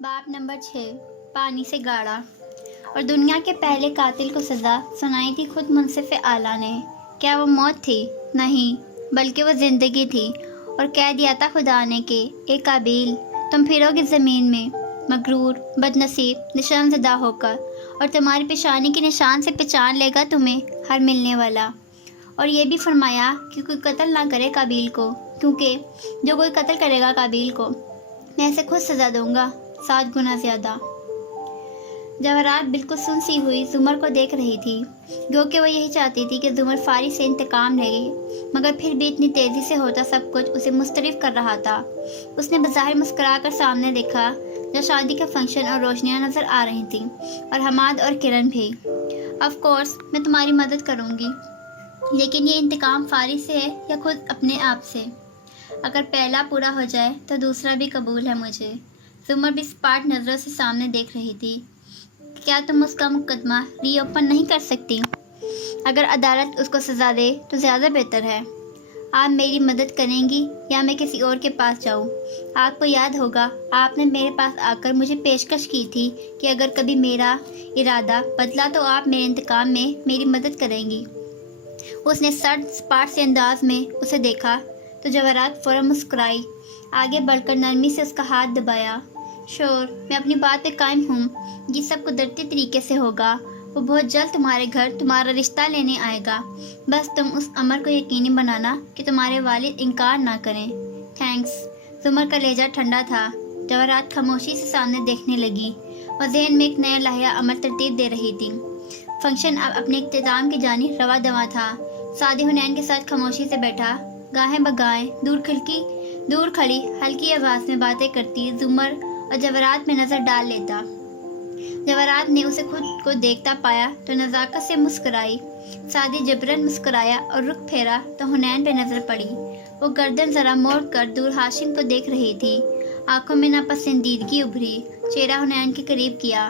बाप नंबर 6 पानी से गाड़ा। और दुनिया के पहले कातिल को सज़ा सुनाई थी खुद मुंसिफ आला ने। क्या वो मौत थी? नहीं, बल्कि वो ज़िंदगी थी। और कह दिया था खुदा ने कि ए काबिल, तुम फिरोगे ज़मीन में मगरूर, बदनसीब, निशान ज़दा होकर, और तुम्हारी पेशानी के निशान से पहचान लेगा तुम्हें हर मिलने वाला। और ये भी फरमाया कि कोई कत्ल ना करे काबिल को, क्योंकि जो कोई कत्ल करेगा काबिल को, मैं इसे खुद सज़ा दूंगा 7 गुना ज़्यादा। जवाहरात बिल्कुल सुन सी हुई ज़ुमर को देख रही थी, जो कि वो यही चाहती थी कि ज़ुमर फारिस से इंतकाम ले, मगर फिर भी इतनी तेज़ी से होता सब कुछ उसे मुस्तरफ कर रहा था। उसने बज़ाहिर मुस्कुरा कर सामने देखा, जहाँ शादी का फंक्शन और रोशनियाँ नज़र आ रही थीं, और हमाद और किरण भी। ऑफ कोर्स मैं तुम्हारी मदद करूँगी, लेकिन ये इंतकाम फारिस से है या खुद अपने आप से? अगर पहला पूरा हो जाए तो दूसरा भी कबूल है मुझे। ज़ुमर भी स्पाट नज़रों से सामने देख रही थी। क्या तुम उसका मुकदमा रीओपन नहीं कर सकती? अगर अदालत उसको सज़ा दे तो ज़्यादा बेहतर है। आप मेरी मदद करेंगी या मैं किसी और के पास जाऊं? आपको याद होगा आपने मेरे पास आकर मुझे पेशकश की थी कि अगर कभी मेरा इरादा बदला तो आप मेरे इंतकाम में मेरी मदद करेंगी। उसने सर्द स्पाट से अंदाज में उसे देखा तो जवाहरात फौरन मुस्कुराई। आगे बढ़कर नरमी से उसका हाथ दबाया। श्योर, मैं अपनी बात पे कायम हूँ। ये सब कुदरती तरीके से होगा। वो बहुत जल्द तुम्हारे घर तुम्हारा रिश्ता लेने आएगा। बस तुम उस अमर को यकीनी बनाना कि तुम्हारे वालिद इनकार ना करें। थैंक्स। ज़ुमर का लहजा ठंडा था। जवाहरात खामोशी से सामने देखने लगी और जहन में एक नया लाहिया अमर तरतीब दे रही थी। फंक्शन अब अपने इख्तिताम की जानिब रवा दवा था। सादी हुनैन के साथ खामोशी से बैठा, गाहें बगाहें दूर खड़ी हल्की आवाज़ में बातें करती ज़ुमर और जवाहरात में नज़र डाल लेता। जवाहरात ने उसे खुद को देखता पाया तो नज़ाकत से मुस्कुराई। सादी जबरन मुस्कुराया और रुख फेरा तो हुनैन पे नज़र पड़ी। वो गर्दन ज़रा मोड़ कर दूर हाशिम को देख रही थी। आंखों में नापसंदीदगी उभरी। चेहरा हुनैन के करीब किया।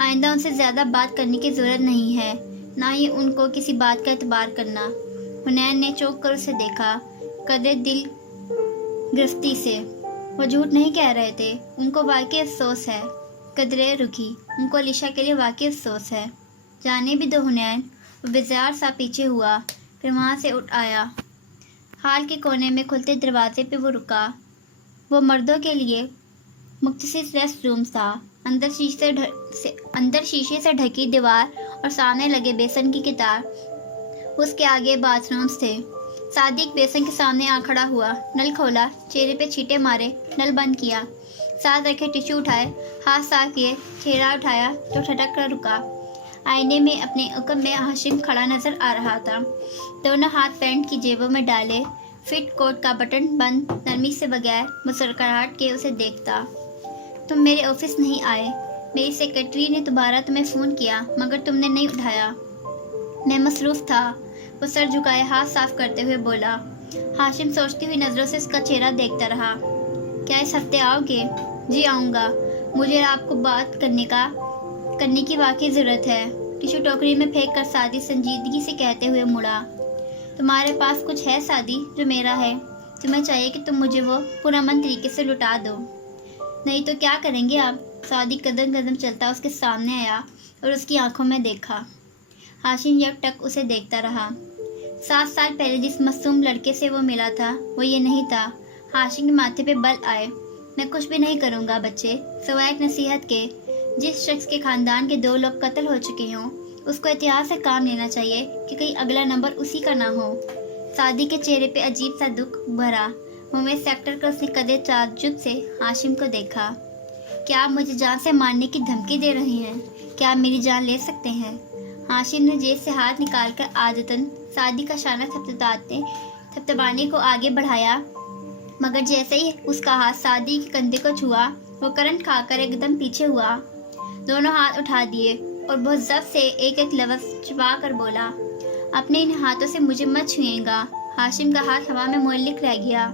आइंदा उनसे ज़्यादा बात करने की ज़रूरत नहीं है, ना ही उनको किसी बात का एतबार करना। हुनैन ने चौंक कर उसे देखा, कदरे दिल गिरफ्ती से। वो झूठ नहीं कह रहे थे, उनको वाकई अफसोस है। कदरे रुकी, उनको अलीशा के लिए वाकई अफसोस है। जाने भी दो हुनैन। वो बेजार सा पीछे हुआ, फिर वहाँ से उठ आया। हाल के कोने में खुलते दरवाजे पे वो रुका। वो मर्दों के लिए मुख्तसिस रेस्ट रूम था। अंदर शीशे से ढकी दीवार और सामने लगे बेसन की किताब। उसके आगे बाथरूम्स थे। सादिक बेसन के सामने आ खड़ा हुआ, नल खोला, चेहरे पे छींटे मारे, नल बंद किया, साथ रखे टिश्यू उठाए, हाथ साफ किए, चेहरा उठाया तो ठटक कर रुका। आईने में अपने उकम में हाशिम खड़ा नजर आ रहा था। दोनों हाथ पैंट की जेबों में डाले, फिट कोट का बटन बंद, नरमी से बगैर मुस्कुराहट के उसे देखता। तुम मेरे ऑफिस नहीं आए। मेरी सेक्रेटरी ने दोबारा तुम्हें फ़ोन किया, मगर तुमने नहीं उठाया। मैं मसरूफ़ था। वो सर झुकाए हाथ साफ करते हुए बोला। हाशिम सोचती हुई नज़रों से उसका चेहरा देखता रहा। क्या इस हफ्ते आओगे? जी आऊँगा। मुझे आपको बात करने की वाकई ज़रूरत है। टिश्यू टोकरी में फेंक कर सादी संजीदगी से कहते हुए मुड़ा। तुम्हारे पास कुछ है सादी जो मेरा है? तुम्हें चाहिए कि तुम मुझे वो पुरअमन तरीके से लुटा दो। नहीं तो क्या करेंगे आप? सादी कदम कदम चलता उसके सामने आया और उसकी आंखों में देखा। हाशिम यकटक उसे देखता रहा। 7 साल पहले जिस मासूम लड़के से वो मिला था वो ये नहीं था। हाशिम के माथे पे बल आए। मैं कुछ भी नहीं करूँगा बच्चे, सिवाय एक नसीहत के। जिस शख्स के खानदान के 2 लोग कत्ल हो चुके हों, उसको एहतियात से काम लेना चाहिए कि कहीं अगला नंबर उसी का ना हो। सादी के चेहरे पे अजीब सा दुख भरा। मुँह में सेक्टर कर उसने कदे ताज्जुब से हाशिम को देखा। क्या आप मुझे जान से मारने की धमकी दे रहे हैं? क्या आप मेरी जान ले सकते हैं? हाशिम ने जेब से हाथ निकालकर आदतन सादी का शाना थपथपाने को आगे बढ़ाया, मगर जैसे ही उसका हाथ सादी के कंधे को छुआ, वो करंट खाकर एकदम पीछे हुआ। दोनों हाथ उठा दिए और बहुत ज़ब्त से एक एक लफ्ज़ छुपा कर बोला, अपने इन हाथों से मुझे मत छुएगा। हाशिम का हाथ हवा में मुअल्लिक रह गया।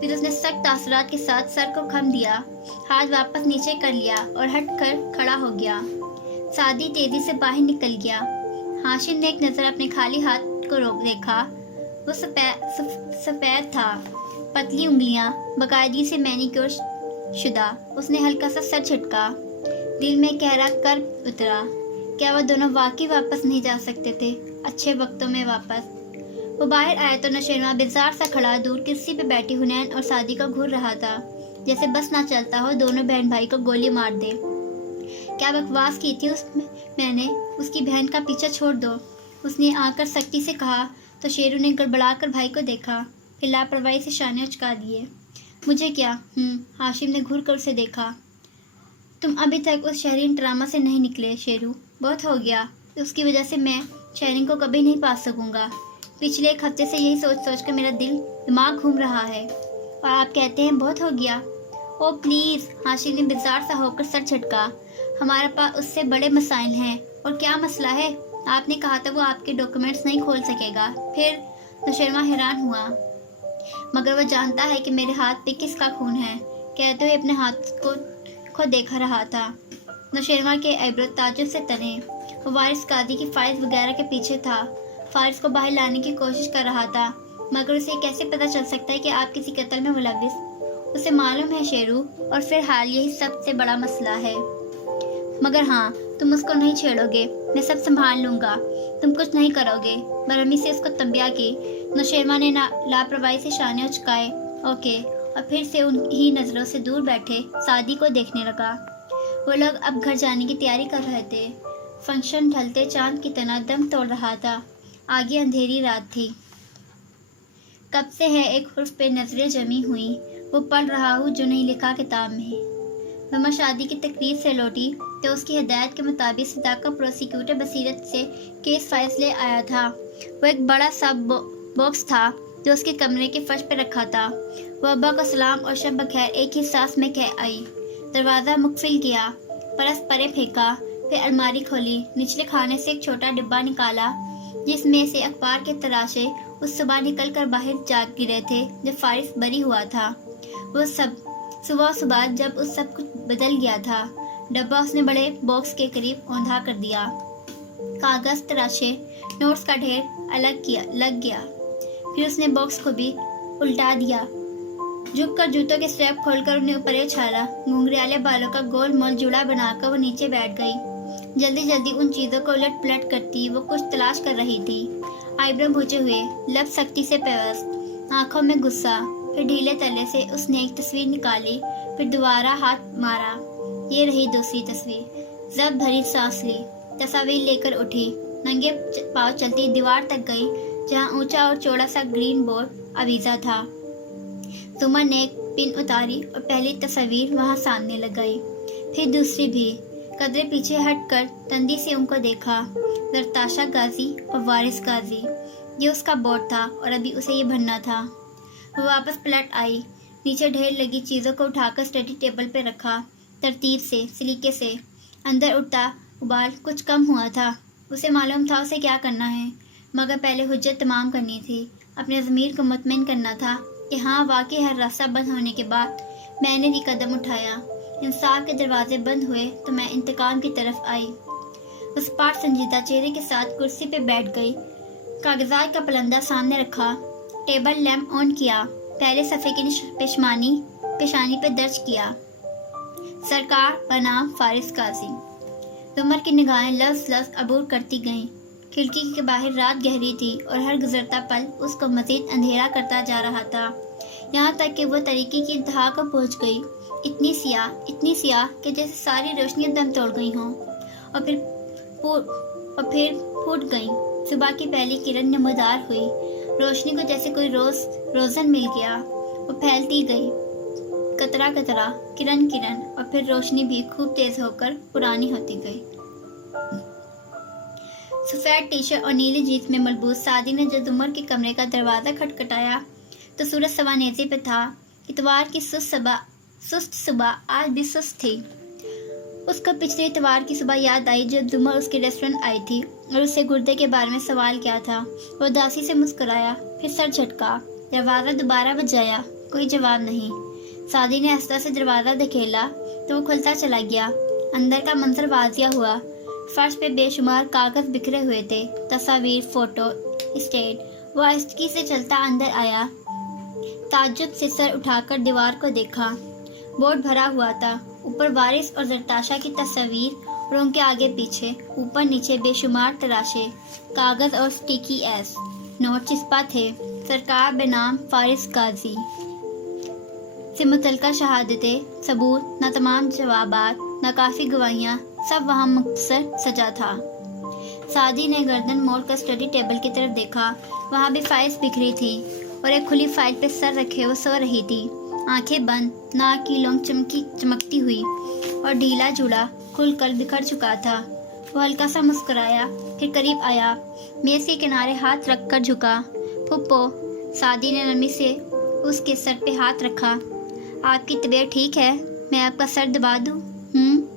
फिर उसने सख्त तासुरात के साथ सर को खम दिया, हाथ वापस नीचे कर लिया और हट कर खड़ा हो गया। सादी तेजी से बाहर निकल गया। हाशिम ने एक नज़र अपने खाली हाथ को रोक देखा। वो सफ़ेद था, पतली उंगलियां, बाकायदगी से मैनिक्योर شدہ۔ اس نے ہلکا سا سر جھٹکا۔ دل میں گہرا کرب اترا۔ کیا وہ دونوں واقعی واپس نہیں جا سکتے تھے، اچھے وقتوں میں واپس؟ وہ باہر آیا تو نوشیروان بیزار سا کھڑا دور کرسی پہ بیٹھی حنین اور سعدی کو گھور رہا تھا، جیسے بس نہ چلتا ہو دونوں بہن بھائی کو گولی مار دے۔ کیا بکواس کی تھی میں نے؟ اس کی بہن کا پیچھا چھوڑ دو، اس نے آ کر سختی سے کہا تو شیرو نے گڑبڑا کر بھائی کو دیکھا، پھر لاپرواہی سے شانے اچکا دیے۔ مجھے کیا؟ ہاشم نے گھور کر اسے دیکھا۔ تم ابھی تک اس شہرین ڈرامہ سے نہیں نکلے شیرو، بہت ہو گیا، اس کی وجہ سے میں شہرین کو کبھی نہیں پا سکوں گا۔ پچھلے ایک ہفتے سے یہی سوچ سوچ کر میرا دماغ گھوم رہا ہے، اور آپ کہتے ہیں بہت ہو گیا؟ او پلیز، ہاشم نے بیزار سا ہو کر سر جھٹکا۔ ہمارے پاس اس سے بڑے مسائل ہیں۔ اور کیا مسئلہ ہے؟ آپ نے کہا تھا وہ آپ کے ڈاکومنٹس نہیں کھول سکے گا۔ پھر؟ نوشیروان حیران ہوا۔ مگر وہ جانتا ہے کہ میرے ہاتھ پہ کس کا خون ہے، کہتے ہوئے اپنے ہاتھ کو خود دیکھا رہا تھا۔ نوشیروان کے ایبرو تعجب سے تنے۔ وہ وارث قاضی کی فائلز وغیرہ کے پیچھے تھا، فارس کو باہر لانے کی کوشش کر رہا تھا، مگر اسے کیسے پتہ چل سکتا ہے کہ آپ کسی قتل میں ملوث؟ اسے معلوم ہے شیرو، اور فی الحال یہی سب سے بڑا مسئلہ ہے۔ مگر ہاں، تم اس کو نہیں چھیڑو گے، میں سب سنبھال لوں گا، تم کچھ نہیں کرو گے؟ برہمی سے اس کو تنبیہ کی۔ نوشیروان نے لاپرواہی سے شانے اچکائے۔ اوکے، اور پھر سے ان ہی نظروں سے دور بیٹھے سعدی کو دیکھنے لگا۔ وہ لوگ اب گھر جانے کی تیاری کر رہے تھے۔ فنکشن ڈھلتے چاند کی طرح دم توڑ رہا تھا، آگے اندھیری رات تھی۔ کب سے ہے ایک حرف پہ نظریں جمی ہوئی، وہ پڑھ رہا ہوں جو نہیں لکھا کتاب میں۔ رما شادی کی تقریر سے لوٹی تو اس کی ہدایت کے مطابق صداقت پروسیکیوٹر بصیرت سے کیس فائلز لے آیا تھا۔ وہ ایک بڑا سا باکس تھا جو اس کے کمرے کے فرش پہ رکھا تھا۔ وہ ابا کو سلام اور شب بخیر ایک ہی سانس میں کہہ آئی۔ دروازہ مقفل کیا، پرس پرے پھینکا، پھر الماری کھولی، نچلے خانے سے ایک چھوٹا ڈبہ نکالا جس میں سے اخبار کے تراشے اس صبح نکل کر باہر جا گرے تھے جب فارس بری ہوا تھا۔ وہ صبح جب اس سب کچھ بدل گیا تھا۔ ڈبہ اس نے بڑے باکس کے قریب اوندھا کر دیا، کاغذ تراشے، نوٹس کا ڈھیر لگ گیا۔ پھر اس نے باکس کو بھی الٹا دیا، جھک کر جوتوں کے سٹریپ کھول کر انہیں اوپر اچھالا۔ گھنگریالے بالوں کا گول مول جوڑا بنا کر وہ نیچے بیٹھ گئی۔ جلدی ان چیزوں کو الٹ پلٹ کرتی وہ کچھ تلاش کر رہی تھی۔ آئیبرو بھونچے ہوئے، لب سختی سے پیوست، آنکھوں میں غصہ۔ پھر ڈھیلے تلے سے اس نے ایک تصویر نکالی، پھر دوبارہ ہاتھ مارا۔ یہ رہی دوسری تصویر۔ ضبط بھری سانس لی، تصاویر لے کر اٹھی، ننگے پاؤں چلتی دیوار تک گئی جہاں اونچا اور چوڑا سا گرین بورڈ آویزا تھا۔ زمر نے ایک پن اتاری اور پہلی تصویر وہاں سامنے لگائی، پھر دوسری بھی۔ قدرے پیچھے ہٹ کر تندی سے ان کو دیکھا۔ زرتاشا غازی اور وارث غازی، یہ اس کا بورڈ تھا اور ابھی اسے یہ بھرنا تھا۔ وہ واپس پلٹ آئی، نیچے ڈھیر لگی چیزوں کو اٹھا کر اسٹڈی ٹیبل پہ رکھا، ترتیب سے، سلیقے سے۔ اندر اٹھتا ابال کچھ کم ہوا تھا۔ اسے معلوم تھا اسے کیا کرنا ہے، مگر پہلے حجت تمام کرنی تھی۔ اپنے ضمیر کو مطمئن کرنا تھا کہ ہاں واقعی ہر راستہ بند ہونے کے بعد میں نے بھی قدم اٹھایا۔ انصاف کے دروازے بند ہوئے تو میں انتقام کی طرف آئی۔ اس پاٹ سنجیدہ چہرے کے ساتھ کرسی پہ بیٹھ گئی، کاغذات کا پلندہ سامنے رکھا، ٹیبل لیمپ آن کیا، پہلے صفحے کی پیشانی پہ درج کیا، سرکار بنام فارس قاضی۔ زمر کی نگاہیں لفظ عبور کرتی گئیں۔ کھڑکی کے باہر رات گہری تھی اور ہر گزرتا پل اس کو مزید اندھیرا کرتا جا رہا تھا، یہاں تک کہ وہ طریقے کی انتہا کو پہنچ گئی، اتنی سیاہ کہ جیسے ساری روشنیاں دم توڑ گئی ہوں اور پھر پھوٹ گئیں۔ صبح کی پہلی کرن نمودار ہوئی، روشنی کو جیسے کوئی روزن مل گیا، وہ پھیلتی گئی، قطرہ قطرہ، کرن اور پھر روشنی بھی خوب تیز ہو کر پرانی ہوتی گئی۔ سفید ٹی شرٹ اور نیلی جینس میں ملبوس سعدی نے جب زمر کے کمرے کا دروازہ کھٹکھٹایا تو سورج سوا نیزے پہ تھا۔ اتوار کی سست صبح آج بھی سست تھی۔ اس کو پچھلے اتوار کی صبح یاد آئی جب زمر اس کے ریسٹورنٹ آئی تھی اور اس سے گردے کے بارے میں سوال کیا تھا۔ وہ اداسی سے مسکرایا، پھر سر جھٹکا، دروازہ دوبارہ بجایا، کوئی جواب نہیں۔ سعدی نے آہستہ سے دروازہ دھکیلا تو وہ کھلتا چلا گیا۔ اندر کا منظر واضح ہوا، فرش پہ بے شمار کاغذ بکھرے ہوئے تھے، تصاویر، فوٹو اسٹیٹ۔ وہ آہستگی سے چلتا اندر آیا، تعجب سے سر اٹھا کر دیوار کو دیکھا۔ बोर्ड भरा हुआ था। ऊपर वारिस और जरताशा की तस्वीर और उनके आगे पीछे ऊपर नीचे बेशुमार तराशे कागज और स्टिकी एस नोट चिपका थे। सरकार बनाम फारिस गाजी से मुतल्लिका शहादतें, सबूत, न तमाम जवाबात, न काफ़ी गवाहियाँ, सब वहाँ मुख्तसर सजा था। सादी ने गर्दन मोड़ कर स्टडी टेबल की तरफ देखा। वहाँ भी फाइल्स बिखरी थी और एक खुली फाइल पे सर रखे वो सो रही थी, आंखें बंद, नाक की लौंग चमकती हुई और ढीला जूड़ा खुलकर बिखर चुका था। वो हल्का सा मुस्कुराया, फिर करीब आया, मेज़ के किनारे हाथ रखकर झुका। फुप्पो, सादी ने नरमी से उसके सर पे हाथ रखा। आपकी तबीयत ठीक है? मैं आपका सर दबा दूँ?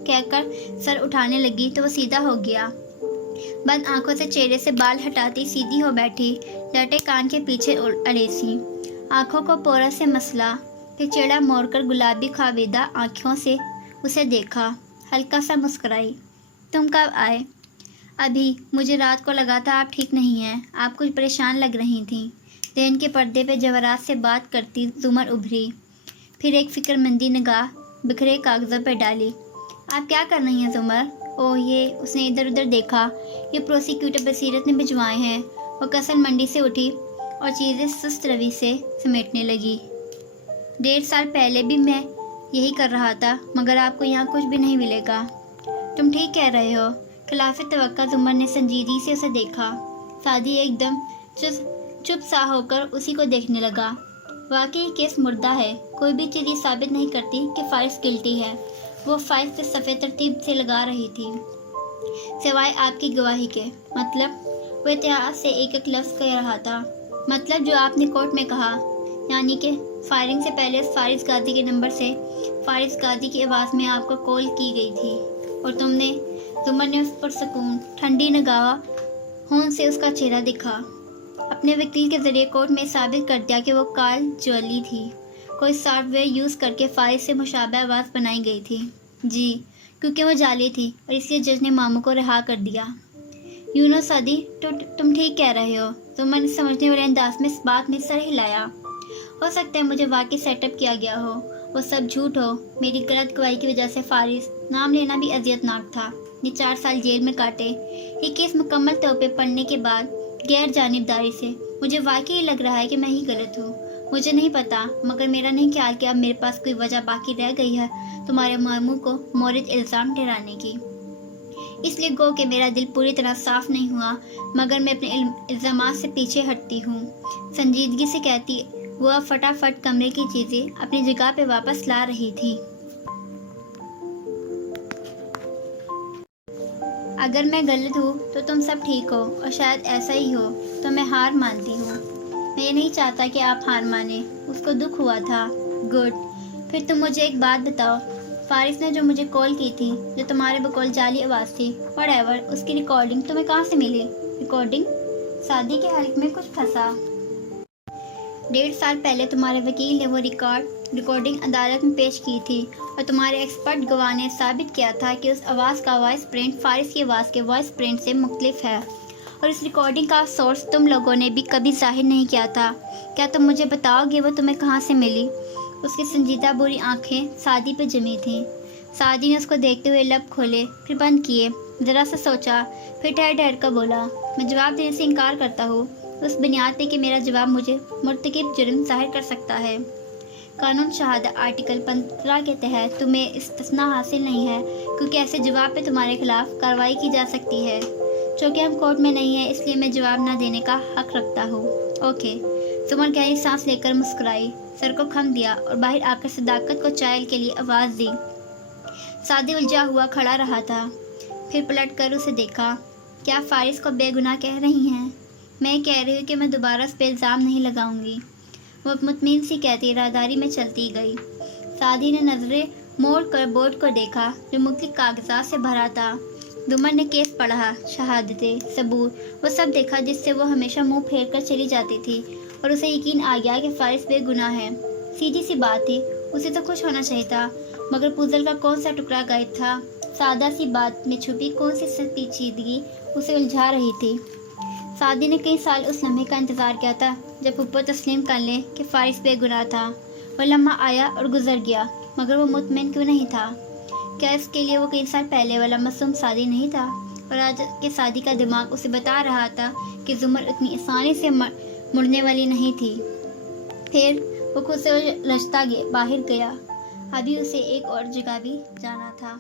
कहकर सर उठाने लगी तो वो सीधा हो गया। बंद आंखों से चेहरे से बाल हटाती सीधी हो बैठी, लटे कान के पीछे अड़ेसी, आंखों को पोरा से मसला, फिर चेहरा मोड़कर गुलाबी खाविदा आंखों से उसे देखा, हल्का सा मुस्कुराई। तुम कब आए? अभी। मुझे रात को लगा था आप ठीक नहीं हैं, आप कुछ परेशान लग रही थीं। देन के पर्दे पे जवाहरात से बात करती जुमर उभरी, फिर एक फिक्रमंदी निगाह बिखरे कागज़ों पर डाली। आप क्या कर रही हैं जुमर? ओह ये, उसने इधर उधर देखा। ये प्रोसिक्यूटर बसीरत ने भिजवाए हैं। वो कसल मंडी से उठी और चीज़ें सुस्त रवि से समेटने लगी। 1.5 साल पहले भी मैं यही कर रहा था, मगर आपको यहाँ कुछ भी नहीं मिलेगा। तुम ठीक कह रहे हो। खिलाफ तवक्का जुमर ने संजीदगी से उसे देखा। सादी एकदम चुप सा होकर उसी को देखने लगा। वाकई केस मुर्दा है। कोई भी चीज़ ये साबित नहीं करती कि फारिस गिल्टी है। वो फाइल से सफ़ेद तरतीब से लगा रही थी, सिवाय आपकी गवाही के। मतलब? वो इतिहास से एक एक लफ्ज़ कह रहा था। मतलब जो आपने कोर्ट में कहा, यानी कि फायरिंग से पहले फारिस गाजी के नंबर से फारिस गाजी की आवाज़ में आपको कॉल की गई थी और तुमने। जुमर ने उस पर सुकून ठंडी निगाह होंद से उसका चेहरा देखा। अपने वकील के ज़रिए कोर्ट में साबित कर दिया कि वो काल ज्वेलरी थी, कोई सॉफ्टवेयर यूज़ करके फारिस से मुशाबह आवाज़ बनाई गई थी। जी, क्योंकि वो जाली थी और इसलिए जज ने मामू को रिहा कर दिया। यूनो सादी, तुम ठीक कह रहे हो। जुमर ने समझने वाले अंदाज में इस बात में सर हिलाया। हो सकता है मुझे वाकई सेटअप किया गया हो, वो सब झूठ हो। मेरी गलत गवाही की वजह से फारिस नाम लेना भी अजियतनाक था। ये 4 साल जेल में काटे। ये केस मुकम्मल तौर पे पढ़ने के बाद गैर जानिबदारी से मुझे वाकई लग रहा है कि मैं ही गलत हूँ। मुझे नहीं पता, मगर मेरा नहीं ख्याल कि अब मेरे पास कोई वजह बाकी रह गई है तुम्हारे मामू को मोरिद इल्ज़ाम ठहराने की। इसलिए गो कि मेरा दिल पूरी तरह साफ नहीं हुआ, मगर मैं अपने इल्ज़ामात से पीछे हटती हूँ। संजीदगी से कहती वो अब फटाफट कमरे की चीज़ें अपनी जगह पे वापस ला रही थी। अगर मैं गलत हूँ तो तुम सब ठीक हो, और शायद ऐसा ही हो, तो मैं हार मानती हूँ। मैं ये नहीं चाहता कि आप हार माने। उसको दुख हुआ था। गुड। फिर तुम मुझे एक बात बताओ, फारिस ने जो मुझे कॉल की थी, जो तुम्हारे बकौल जाली आवाज़ थी, व्हाटएवर, उसकी रिकॉर्डिंग तुम्हें कहाँ से मिली? रिकॉर्डिंग? सादी के हल्के में कुछ फंसा। 1.5 साल पहले तुम्हारे वकील ने वो रिकॉर्डिंग अदालत में पेश की थी और तुम्हारे एक्सपर्ट गवाह ने साबित किया था कि उस आवाज़ का वॉइस प्रिंट फारिस की आवाज़ के वॉइस प्रिंट से मुख्तलिफ है, और इस रिकॉर्डिंग का सोर्स तुम लोगों ने भी कभी जाहिर नहीं किया था। क्या तुम मुझे बताओगे वो तुम्हें कहाँ से मिली? उसकी संजीदा बुरी आंखें सादी पे जमी थीं। सादी ने उसको देखते हुए लब खोले, फिर बंद किए, ज़रा सा सोचा, फिर ठहर कर बोला, मैं जवाब देने से इनकार करता हूँ, उस बुनियाद पे कि मेरा जवाब मुझे मुर्तकिब जुर्म ज़ाहिर कर सकता है। कानून शहादत आर्टिकल 15 के तहत तुम्हें इस्तिस्ना हासिल नहीं है, क्योंकि ऐसे जवाब पे तुम्हारे खिलाफ कार्रवाई की जा सकती है। चूँकि हम कोर्ट में नहीं हैं, इसलिए मैं जवाब न देने का हक रखता हूँ। ओके। जुमर गहरी सांस लेकर मुस्कुराई, सर को खम दिया और बाहर आकर सदाकत को चाय के लिए आवाज़ दी। सादी उलझा हुआ खड़ा रहा था, फिर पलट कर उसे देखा। क्या फारिस को बेगुनाह कह रही हैं? मैं कह रही हूँ कि मैं दोबारा उस पर इल्ज़ाम नहीं लगाऊंगी। वो मुतमिन सी कहती राहदारी में चलती गई। सादी ने नज़रें मोड़ कर बोर्ड को देखा जो मुख्तलिफ कागजात से भरा था। जुमर ने केस पढ़ा, शहादतें, सबूत, वो सब देखा जिससे वो हमेशा मुंह फेर कर चली जाती थी, और उसे यकीन आ गया कि फारिस बेगुनाह है। सीधी सी बात थी, उसे तो खुश होना चाहिए था, मगर पुज़ल का कौन सा टुकड़ा गायब था? सादा सी बात में छुपी कौन सी पेचीदगी उसे उलझा रही थी? सादी ने कई साल उस लम्हे का इंतज़ार किया था जब फुप्पो तस्लीम कर ले कि फारिस बेगुनाह था। वह लम्हा आया और गुजर गया, مگر وہ مطمئن کیوں نہیں تھا؟ کیا اس کے لیے وہ کئی سال پہلے والا معصوم سعدی نہیں تھا؟ اور آج کے سعدی کا دماغ اسے بتا رہا تھا کہ زمر اتنی آسانی سے مڑنے والی نہیں تھی۔ پھر وہ خود سے لرزتا باہر گیا۔ ابھی اسے ایک اور جگہ بھی جانا تھا۔